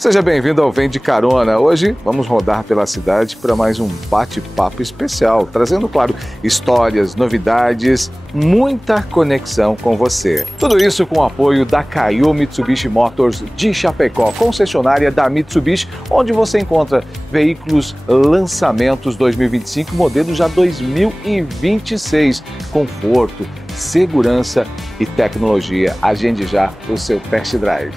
Seja bem-vindo ao Vem de Carona. Hoje vamos rodar pela cidade para mais um bate-papo especial, trazendo, claro, histórias, novidades, muita conexão com você. Tudo isso com o apoio da Kaiô Mitsubishi Motors de Chapecó, concessionária da Mitsubishi, onde você encontra veículos lançamentos 2025, modelo já 2026, conforto, segurança e tecnologia. Agende já o seu test drive.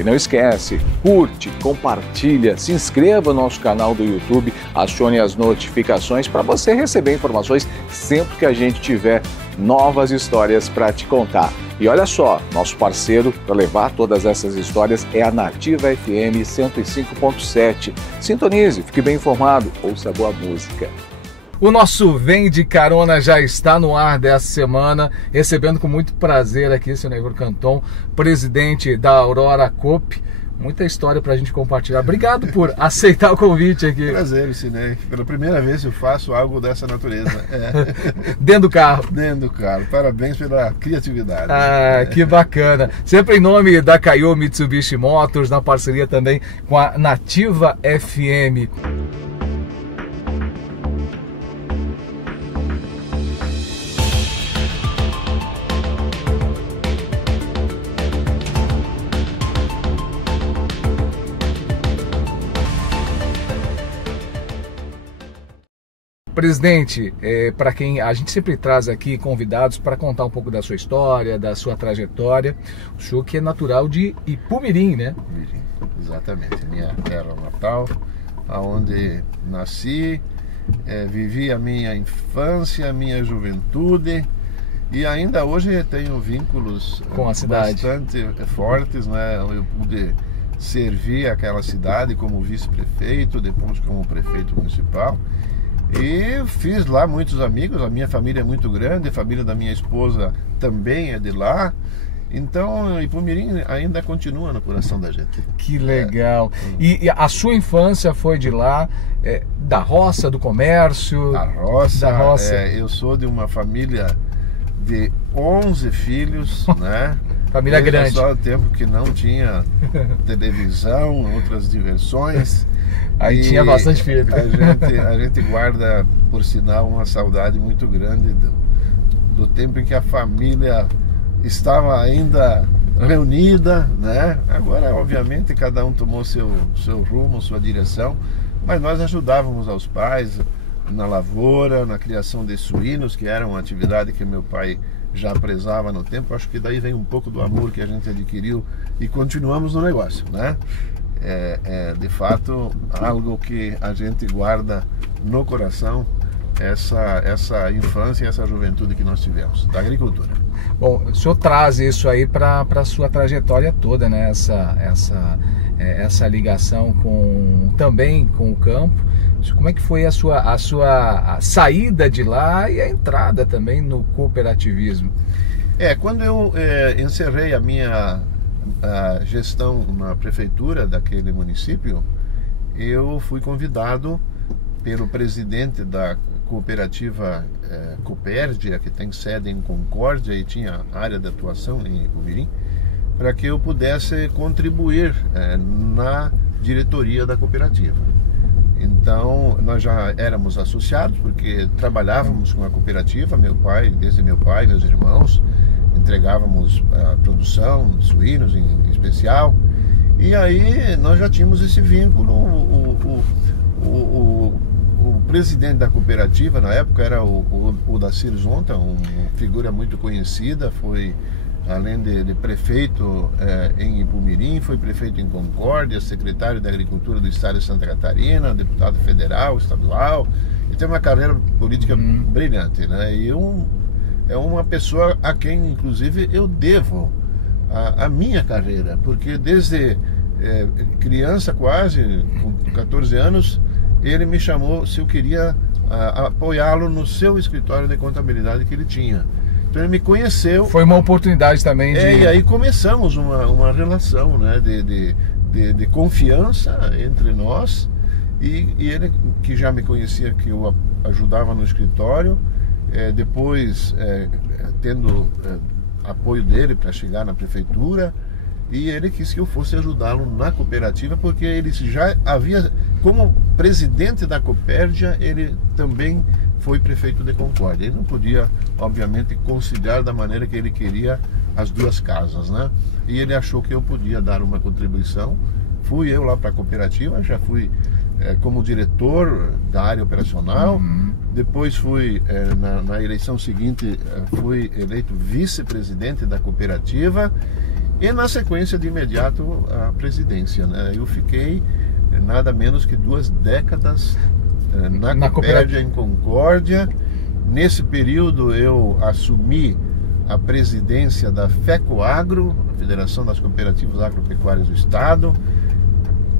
E não esquece, curte, compartilha, se inscreva no nosso canal do YouTube, acione as notificações para você receber informações sempre que a gente tiver novas histórias para te contar. E olha só, nosso parceiro para levar todas essas histórias é a Nativa FM 105.7. Sintonize, fique bem informado, ouça boa música. O nosso Vem de Carona já está no ar dessa semana, recebendo com muito prazer aqui seu Neivor Canton, presidente da Aurora Coop. Muita história para a gente compartilhar. Obrigado por aceitar o convite aqui. Prazer, Sinei. Pela primeira vez eu faço algo dessa natureza. Dentro do carro. Dentro do carro. Parabéns pela criatividade. Que bacana. Sempre em nome da Kaiô Mitsubishi Motors, na parceria também com a Nativa FM. Presidente, para quem a gente sempre traz aqui convidados para contar um pouco da sua história, da sua trajetória, o senhor que é natural de Ipumirim, né? Ipumirim, exatamente, minha terra natal, aonde nasci, vivi a minha infância, a minha juventude e ainda hoje tenho vínculos com a cidade bastante fortes, né? Eu pude servir aquela cidade como vice-prefeito, depois como prefeito municipal. E fiz lá muitos amigos, a minha família é muito grande, a família da minha esposa também é de lá. Então, Ipumirim ainda continua no coração da gente. Que legal! E a sua infância foi de lá, da roça, do comércio? Da roça. Eu sou de uma família de 11 filhos, né? Família grande. Só o tempo que não tinha televisão, outras diversões. Aí tinha bastante filho. A gente guarda, por sinal, uma saudade muito grande do tempo em que a família estava ainda reunida, né? Agora, obviamente, cada um tomou seu rumo, sua direção, mas nós ajudávamos aos pais na lavoura, na criação de suínos, que era uma atividade que meu pai já prezava no tempo. Acho que daí vem um pouco do amor que a gente adquiriu e continuamos no negócio, né? De fato algo que a gente guarda no coração, essa infância e essa juventude que nós tivemos da agricultura. Bom, o senhor traz isso aí para a sua trajetória toda, né? Essa ligação também com o campo. Como é que foi a sua saída de lá e a entrada também no cooperativismo? Quando eu encerrei a minha gestão na prefeitura daquele município, eu fui convidado pelo presidente da cooperativa Copérdia, que tem sede em Concórdia e tinha área de atuação em Ipumirim, para que eu pudesse contribuir na diretoria da cooperativa. Então, nós já éramos associados, porque trabalhávamos com a cooperativa, desde meu pai, meus irmãos, entregávamos a produção, suínos em especial, e aí nós já tínhamos esse vínculo. O presidente da cooperativa na época era o Dacir Zonta, uma figura muito conhecida, foi além de prefeito em Ipumirim, foi prefeito em Concórdia, secretário da Agricultura do Estado de Santa Catarina, deputado federal, estadual, e tem uma carreira política brilhante, né? E é uma pessoa a quem, inclusive, eu devo a minha carreira, porque desde criança, quase, com 14 anos, ele me chamou se eu queria apoiá-lo no seu escritório de contabilidade que ele tinha. Então ele me conheceu. Foi uma oportunidade também de... E aí começamos uma relação, né, de confiança entre nós, e ele, que já me conhecia, que eu ajudava no escritório, depois tendo apoio dele para chegar na prefeitura, e ele quis que eu fosse ajudá-lo na cooperativa, porque ele já havia, como presidente da Copérdia, ele também foi prefeito de Concórdia. Ele não podia, obviamente, conciliar da maneira que ele queria as duas casas, né? E ele achou que eu podia dar uma contribuição. Fui eu lá para a cooperativa, já fui como diretor da área operacional. Depois fui, na eleição seguinte, fui eleito vice-presidente da cooperativa e na sequência de imediato a presidência, né? Eu fiquei nada menos que 2 décadas na Copérdia, em Concórdia. Nesse período eu assumi a presidência da FECOAGRO, a Federação das Cooperativas Agropecuárias do Estado.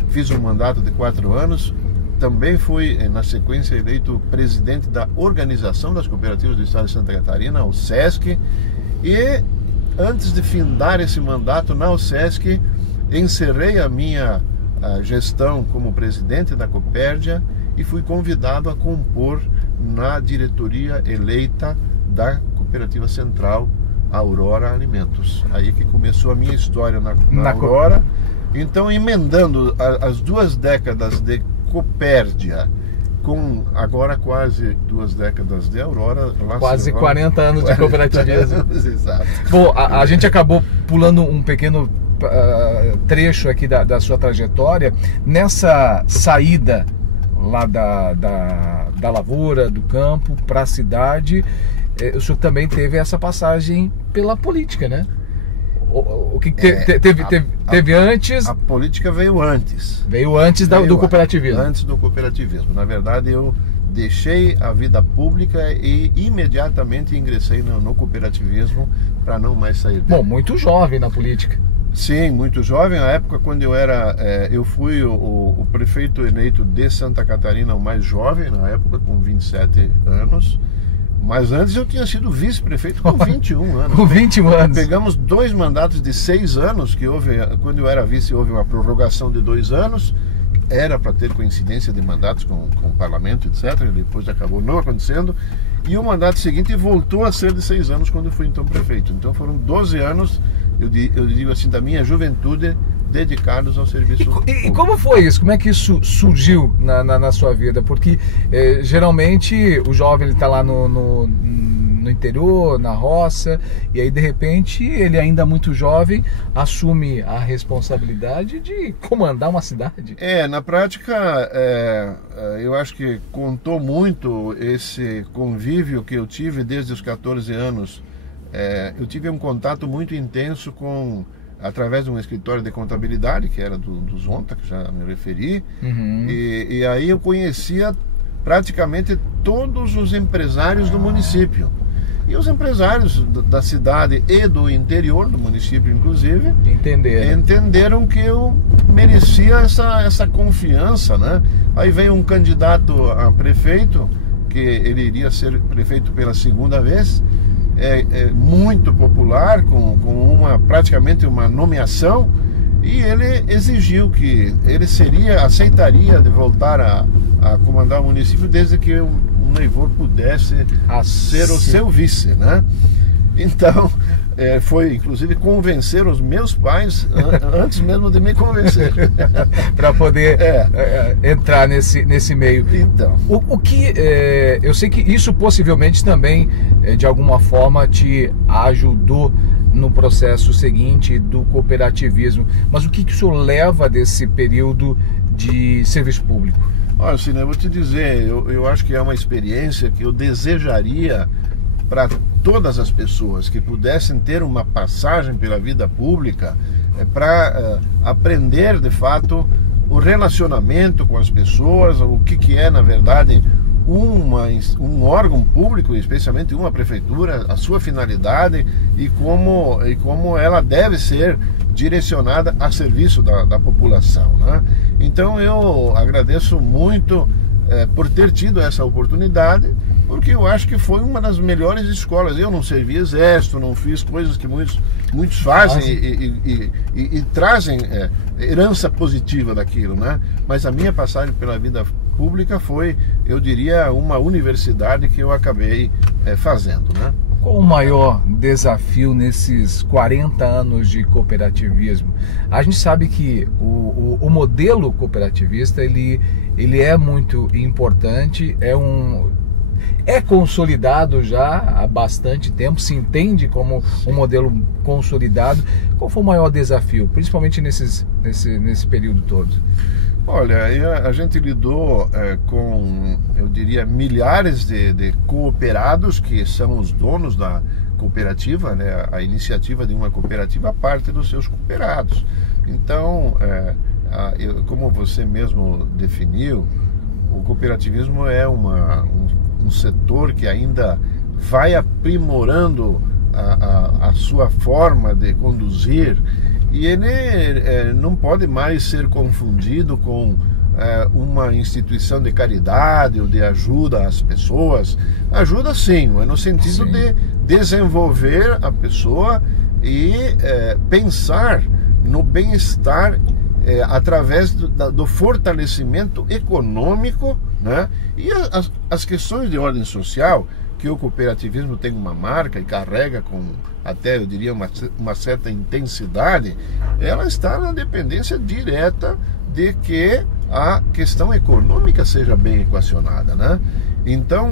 Fiz um mandato de 4 anos. Também fui, na sequência, eleito presidente da Organização das Cooperativas do Estado de Santa Catarina, a OSESC. E antes de findar esse mandato na OSESC, encerrei a minha gestão como presidente da Copérdia e fui convidado a compor na diretoria eleita da Cooperativa Central Aurora Alimentos. Aí que começou a minha história na Aurora. Então, emendando as 2 décadas de Copérdia com agora quase 2 décadas de Aurora, quase 40 anos de cooperativismo. Exato. Bom, a gente acabou pulando um pequeno trecho aqui da sua trajetória. Nessa saída lá da lavoura, do campo para a cidade, o senhor também teve essa passagem pela política, né? O que teve antes? A política veio antes. Veio antes do cooperativismo. Antes do cooperativismo. Na verdade, eu deixei a vida pública e imediatamente ingressei no cooperativismo para não mais sair dele. Bom, muito jovem na política. Sim, muito jovem. Na época, quando eu fui o prefeito eleito de Santa Catarina, o mais jovem na época, com 27 anos. Mas antes eu tinha sido vice-prefeito com 21 anos. Com 21 anos. Pegamos 2 mandatos de 6 anos, que quando eu era vice, houve uma prorrogação de 2 anos. Era para ter coincidência de mandatos com o parlamento, etc. E depois acabou não acontecendo. E o mandato seguinte voltou a ser de 6 anos, quando eu fui então prefeito. Então foram 12 anos, eu digo assim, da minha juventude, dedicados ao serviço público. E como foi isso? Como é que isso surgiu na sua vida? Porque geralmente o jovem está lá no interior, na roça, e aí de repente ele, ainda muito jovem, assume a responsabilidade de comandar uma cidade. Na prática, eu acho que contou muito esse convívio que eu tive desde os 14 anos. Eu tive um contato muito intenso através de um escritório de contabilidade, que era do Zonta, que já me referi. E aí eu conhecia praticamente todos os empresários do município. E os empresários da cidade e do interior do município, inclusive, entenderam que eu merecia essa confiança, né? Aí veio um candidato a prefeito, que ele iria ser prefeito pela 2ª vez, muito popular, com praticamente uma nomeação, e ele exigiu que ele aceitaria de voltar a comandar o município desde que o Neivor pudesse ser o seu vice, né? Então, foi inclusive convencer os meus pais antes mesmo de me convencer. Para poder entrar nesse meio. Então, eu sei que isso possivelmente também, de alguma forma, te ajudou no processo seguinte do cooperativismo. Mas o que o senhor leva desse período de serviço público? Olha, Cine, eu vou te dizer, eu acho que é uma experiência que eu desejaria para todas as pessoas que pudessem ter uma passagem pela vida pública, para aprender de fato o relacionamento com as pessoas, o que é na verdade um órgão público, especialmente uma prefeitura, a sua finalidade e como ela deve ser direcionada a serviço da população, né? Então eu agradeço muito por ter tido essa oportunidade, porque eu acho que foi uma das melhores escolas. Eu não servi exército, não fiz coisas que muitos fazem e trazem herança positiva daquilo, né? Mas a minha passagem pela vida pública foi, eu diria, uma universidade que eu acabei fazendo, né? Qual o maior desafio nesses 40 anos de cooperativismo? A gente sabe que o modelo cooperativista ele é muito importante, é consolidado já há bastante tempo, se entende como um modelo consolidado. Qual foi o maior desafio, principalmente nesse período todo? Olha, a gente lidou com, eu diria, milhares de cooperados que são os donos da cooperativa, né? A iniciativa de uma cooperativa parte dos seus cooperados. Então, como você mesmo definiu, o cooperativismo é um setor que ainda vai aprimorando a sua forma de conduzir, e ele não pode mais ser confundido com uma instituição de caridade ou de ajuda às pessoas. Ajuda sim, mas no sentido de desenvolver a pessoa e pensar no bem-estar através do fortalecimento econômico, né? E as questões de ordem social, que o cooperativismo tem uma marca e carrega com até, eu diria, uma certa intensidade, ela está na dependência direta de que a questão econômica seja bem equacionada, né? Então,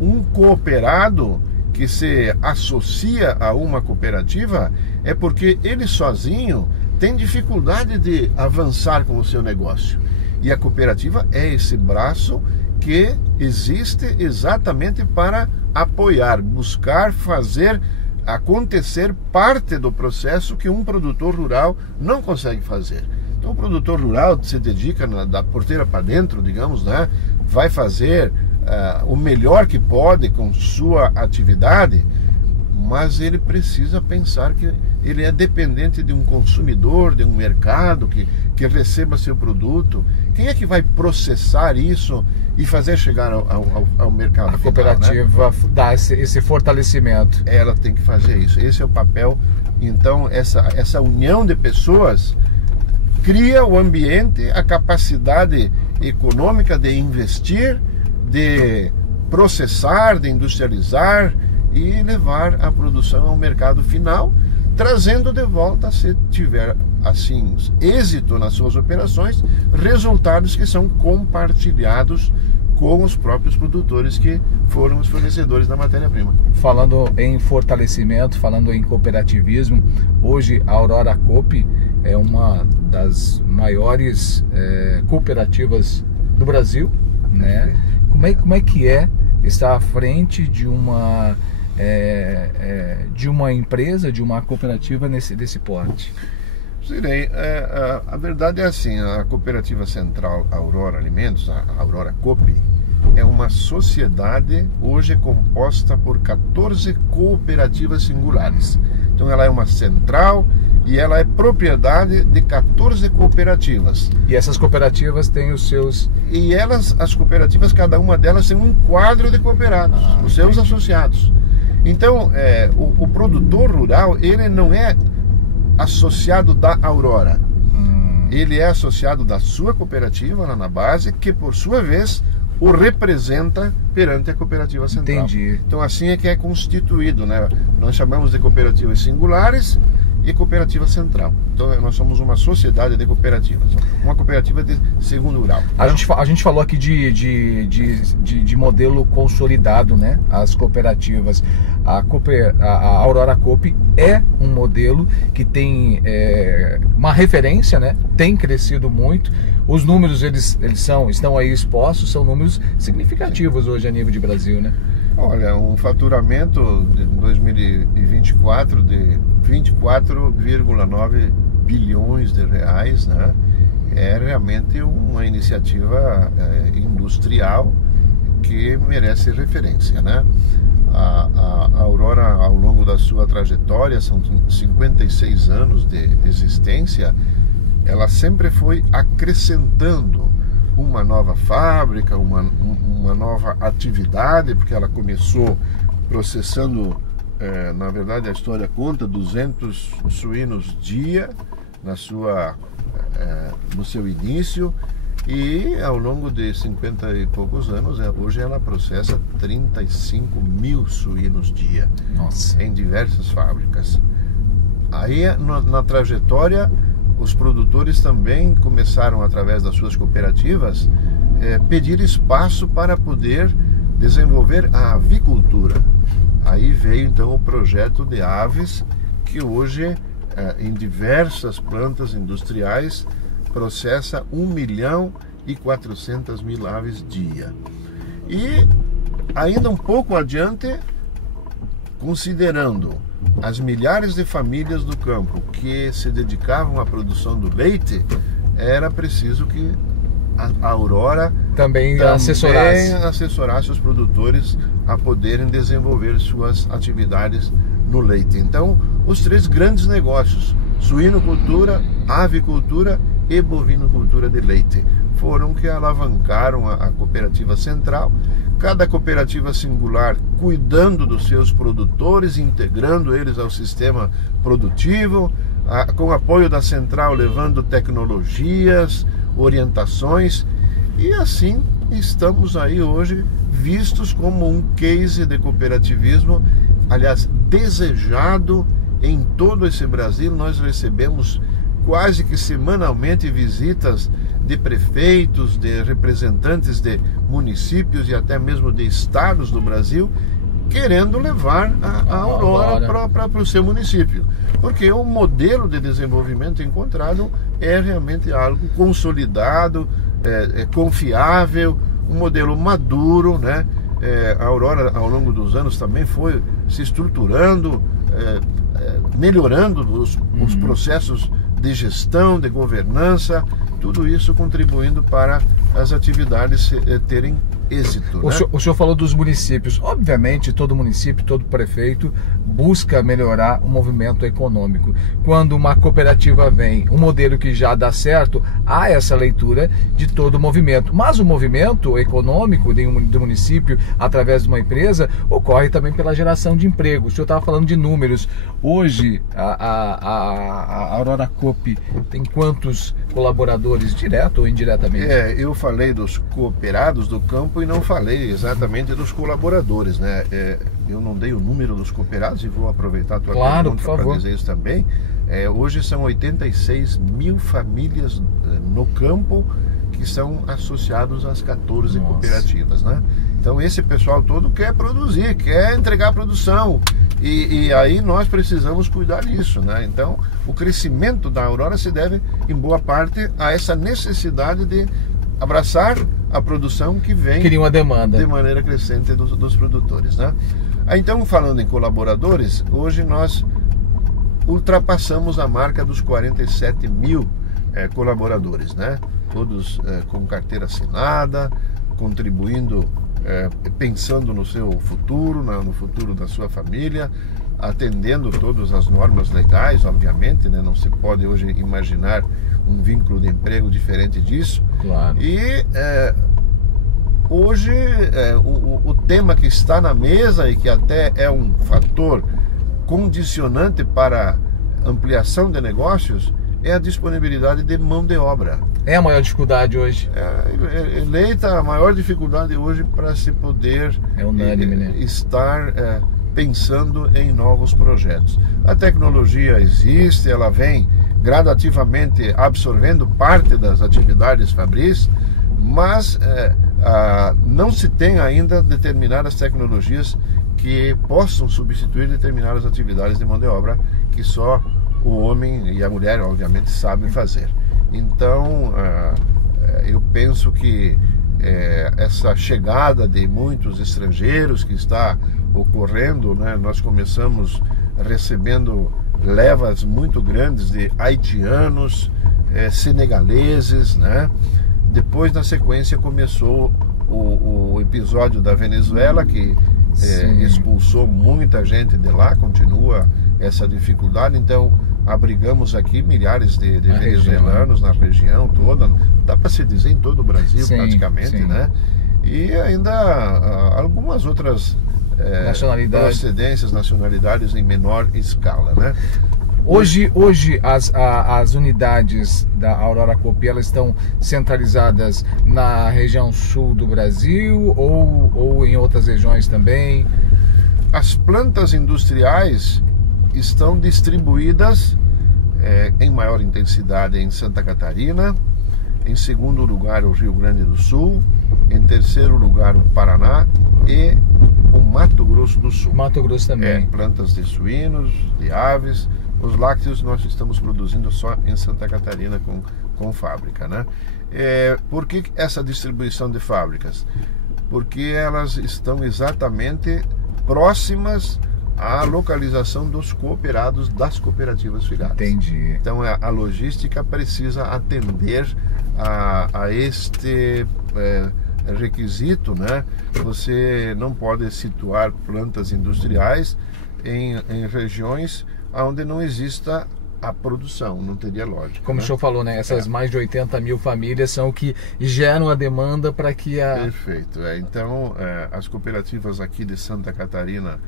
um cooperado que se associa a uma cooperativa é porque ele sozinho tem dificuldade de avançar com o seu negócio. E a cooperativa é esse braço que existe exatamente para apoiar, buscar fazer acontecer parte do processo que um produtor rural não consegue fazer. Então o produtor rural se dedica da porteira para dentro, digamos, né? Vai fazer o melhor que pode com sua atividade, mas ele precisa pensar que ele é dependente de um consumidor, de um mercado que receba seu produto. Quem é que vai processar isso e fazer chegar ao mercado? A cooperativa, né, dá esse fortalecimento. Ela tem que fazer isso. Esse é o papel. Então, essa união de pessoas cria o ambiente, a capacidade econômica de investir, de processar, de industrializar e levar a produção ao mercado final, trazendo de volta, se tiver assim êxito nas suas operações, resultados que são compartilhados com os próprios produtores que foram os fornecedores da matéria-prima. Falando em fortalecimento, falando em cooperativismo, hoje a Aurora Coop é uma das maiores cooperativas do Brasil, né? Como é que estar à frente de uma empresa, de uma cooperativa desse porte? Sirei, a verdade é assim, a Cooperativa Central Aurora Alimentos, a Aurora Coop, é uma sociedade hoje composta por 14 cooperativas singulares. Então ela é uma central e ela é propriedade de 14 cooperativas. E essas cooperativas têm os seus... E as cooperativas, cada uma delas tem um quadro de cooperados, os seus associados. Então, o produtor rural, ele não é associado da Aurora. Ele é associado da sua cooperativa lá na base, que por sua vez o representa perante a cooperativa central. Entendi. Então assim é que é constituído, né? Nós chamamos de cooperativas singulares e cooperativa central. Então nós somos uma sociedade de cooperativas, uma cooperativa de segundo grau. A gente falou aqui de modelo consolidado, né? As cooperativas. A Aurora Coop é um modelo que tem uma referência, né? Tem crescido muito. Os números estão aí expostos, são números significativos hoje a nível de Brasil, né? Olha, um faturamento de 2024 de 24,9 bilhões de reais, né? É realmente uma iniciativa industrial que merece referência, né? A Aurora, ao longo da sua trajetória, são 56 anos de existência, ela sempre foi acrescentando uma nova fábrica, uma nova atividade, porque ela começou processando, na verdade a história conta, 200 suínos dia no seu início, E ao longo de 50 e poucos anos, hoje ela processa 35 mil suínos dia. Nossa. Em diversas fábricas. Aí na trajetória, os produtores também começaram, através das suas cooperativas, pedir espaço para poder desenvolver a avicultura. Aí veio então o projeto de aves, que hoje em diversas plantas industriais processa 1.400.000 aves dia. E ainda um pouco adiante, considerando as milhares de famílias do campo que se dedicavam à produção do leite, era preciso que a Aurora também assessorasse os produtores a poderem desenvolver suas atividades no leite. Então, os três grandes negócios, suinocultura, avicultura e bovinocultura de leite, foram que alavancaram a cooperativa central, cada cooperativa singular cuidando dos seus produtores, integrando eles ao sistema produtivo, com apoio da central, levando tecnologias, orientações, e assim estamos aí hoje vistos como um case de cooperativismo, aliás, desejado em todo esse Brasil. Nós recebemos quase que semanalmente visitas de prefeitos, de representantes de municípios e até mesmo de estados do Brasil, querendo levar a Aurora para o seu município, porque o modelo de desenvolvimento encontrado é realmente algo consolidado, confiável, um modelo maduro, né? A Aurora, ao longo dos anos, também foi se estruturando, melhorando os processos de gestão, de governança, tudo isso contribuindo para as atividades terem êxito. O senhor falou dos municípios. Obviamente, todo município, todo prefeito busca melhorar o movimento econômico. Quando uma cooperativa vem, um modelo que já dá certo, há essa leitura de todo o movimento. Mas o movimento econômico do município, através de uma empresa, ocorre também pela geração de emprego. O senhor estava falando de números. Hoje, a Aurora Coop tem quantos colaboradores, direto ou indiretamente? Eu falei dos cooperados do campo e não falei exatamente dos colaboradores, né? Eu não dei o número dos cooperados e vou aproveitar a tua pergunta para dizer isso também. Hoje são 86 mil famílias no campo que são associados às 14 cooperativas, né? Então esse pessoal todo quer produzir, quer entregar produção, e aí nós precisamos cuidar disso, né? Então o crescimento da Aurora se deve em boa parte a essa necessidade de abraçar a produção que vem, cria uma demanda de maneira crescente dos produtores, né? Então, falando em colaboradores, hoje nós ultrapassamos a marca dos 47 mil colaboradores, né? Todos com carteira assinada, contribuindo, pensando no seu futuro, no futuro da sua família, atendendo todas as normas legais, obviamente, né? Não se pode hoje imaginar um vínculo de emprego diferente disso. Claro. E hoje o tema que está na mesa e que até é um fator condicionante para ampliação de negócios é a disponibilidade de mão de obra. É a maior dificuldade hoje. Eleita a maior dificuldade hoje para se poder unânime, né? Estar pensando em novos projetos. A tecnologia existe, ela vem gradativamente absorvendo parte das atividades fabris, mas não se tem ainda determinadas tecnologias que possam substituir determinadas atividades de mão de obra que só o homem e a mulher, obviamente, sabem fazer. Então, eu penso que essa chegada de muitos estrangeiros que está ocorrendo, né? Nós começamos recebendo levas muito grandes de haitianos, senegaleses, né? Depois, na sequência, começou o episódio da Venezuela, que expulsou muita gente de lá, continua essa dificuldade. Então, abrigamos aqui milhares de venezuelanos na região toda, dá para se dizer em todo o Brasil, praticamente, né? E ainda algumas outras procedências, nacionalidades em menor escala, né? Hoje as unidades da Aurora Coppi, elas estão centralizadas na região sul do Brasil ou em outras regiões também? As plantas industriais estão distribuídas em maior intensidade em Santa Catarina, em segundo lugar o Rio Grande do Sul, em terceiro lugar o Paraná e o Mato Grosso do Sul. Mato Grosso também. Plantas de suínos, de aves. Os lácteos nós estamos produzindo só em Santa Catarina com fábrica, né? Por que essa distribuição de fábricas? Porque elas estão exatamente próximas à localização dos cooperados das cooperativas filiadas. Entendi. Então a logística precisa atender a este requisito, né? Você não pode situar plantas industriais em regiões onde não exista a produção, não teria lógica. Como o senhor falou, né? Essas mais de 80 mil famílias são o que geram a demanda para que a... Perfeito. Então, as cooperativas aqui de Santa Catarina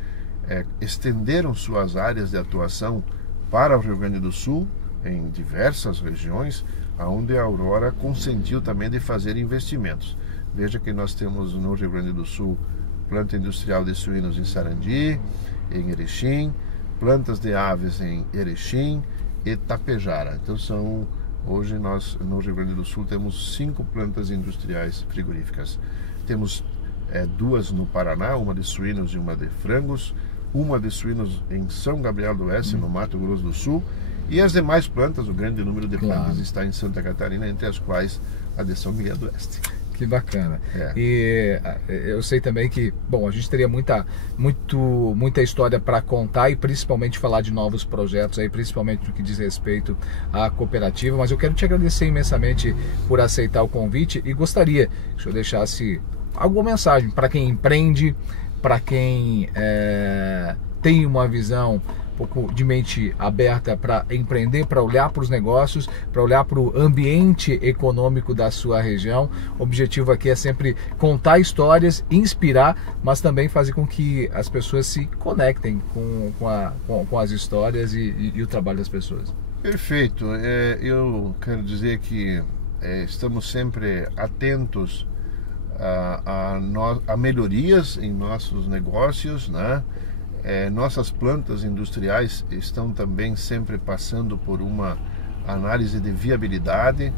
estenderam suas áreas de atuação para o Rio Grande do Sul, em diversas regiões, onde a Aurora consentiu também de fazer investimentos. Veja que nós temos no Rio Grande do Sul planta industrial de suínos em Sarandi, em Erechim, plantas de aves em Erechim e Tapejara. Então hoje nós no Rio Grande do Sul temos 5 plantas industriais frigoríficas. Temos 2 no Paraná, uma de suínos e uma de frangos, uma de suínos em São Gabriel do Oeste, no Mato Grosso do Sul, e as demais plantas, o grande número de plantas está em Santa Catarina, entre as quais a de São Miguel do Oeste. Que bacana. E eu sei também que, bom, a gente teria muita história para contar e principalmente falar de novos projetos aí, principalmente no que diz respeito à cooperativa, mas eu quero te agradecer imensamente por aceitar o convite e gostaria que o senhor deixasse alguma mensagem para quem empreende, para quem tem uma visão um pouco de mente aberta para empreender, para olhar para os negócios, para olhar para o ambiente econômico da sua região. O objetivo aqui é sempre contar histórias, inspirar, mas também fazer com que as pessoas se conectem com as histórias e o trabalho das pessoas. Perfeito. Eu quero dizer que estamos sempre atentos a melhorias em nossos negócios, né? Nossas plantas industriais estão também sempre passando por uma análise de viabilidade.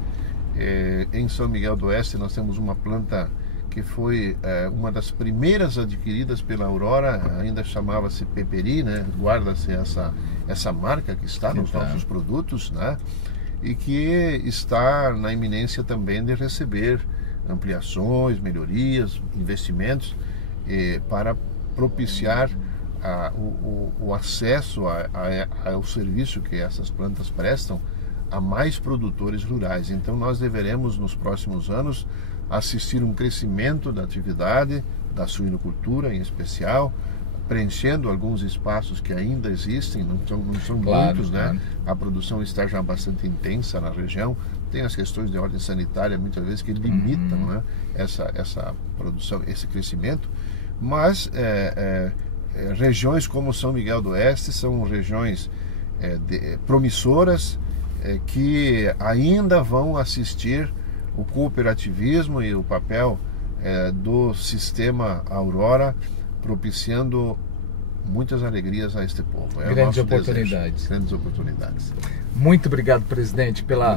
Em São Miguel do Oeste nós temos uma planta que foi uma das primeiras adquiridas pela Aurora, ainda chamava-se Peperi, né? Guarda-se essa marca que está nos nossos produtos, né? E que está na iminência também de receber ampliações, melhorias, investimentos para propiciar o acesso ao serviço que essas plantas prestam a mais produtores rurais. Então nós deveremos nos próximos anos assistir um crescimento da atividade da suinocultura em especial, preenchendo alguns espaços que ainda existem, não são muitos, né? A produção está já bastante intensa na região, tem as questões de ordem sanitária muitas vezes que limitam, né, essa produção, esse crescimento, mas regiões como São Miguel do Oeste são regiões promissoras que ainda vão assistir o cooperativismo e o papel do sistema Aurora, propiciando muitas alegrias a este povo. Grandes oportunidades. Grandes oportunidades. Muito obrigado, presidente, pela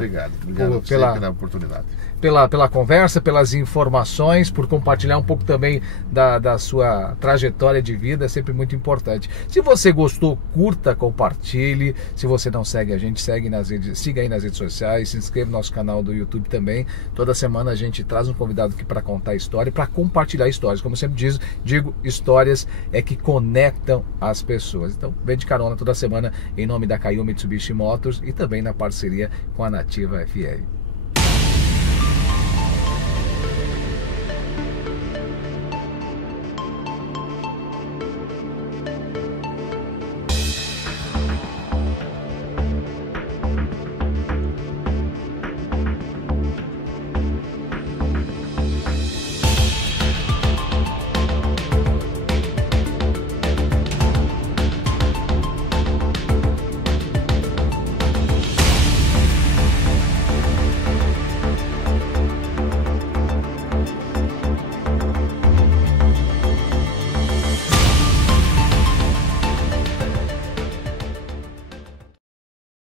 oportunidade. Pela conversa, pelas informações, por compartilhar um pouco também da sua trajetória de vida, é sempre muito importante. Se você gostou, curta, compartilhe. Se você não segue a gente, siga aí nas redes sociais, se inscreva no nosso canal do YouTube também. Toda semana a gente traz um convidado aqui para contar história, para compartilhar histórias. Como eu sempre digo, histórias que conectam as pessoas. Então, vem de carona toda semana em nome da Kaiô Mitsubishi Motors e também na parceria com a Nativa FM.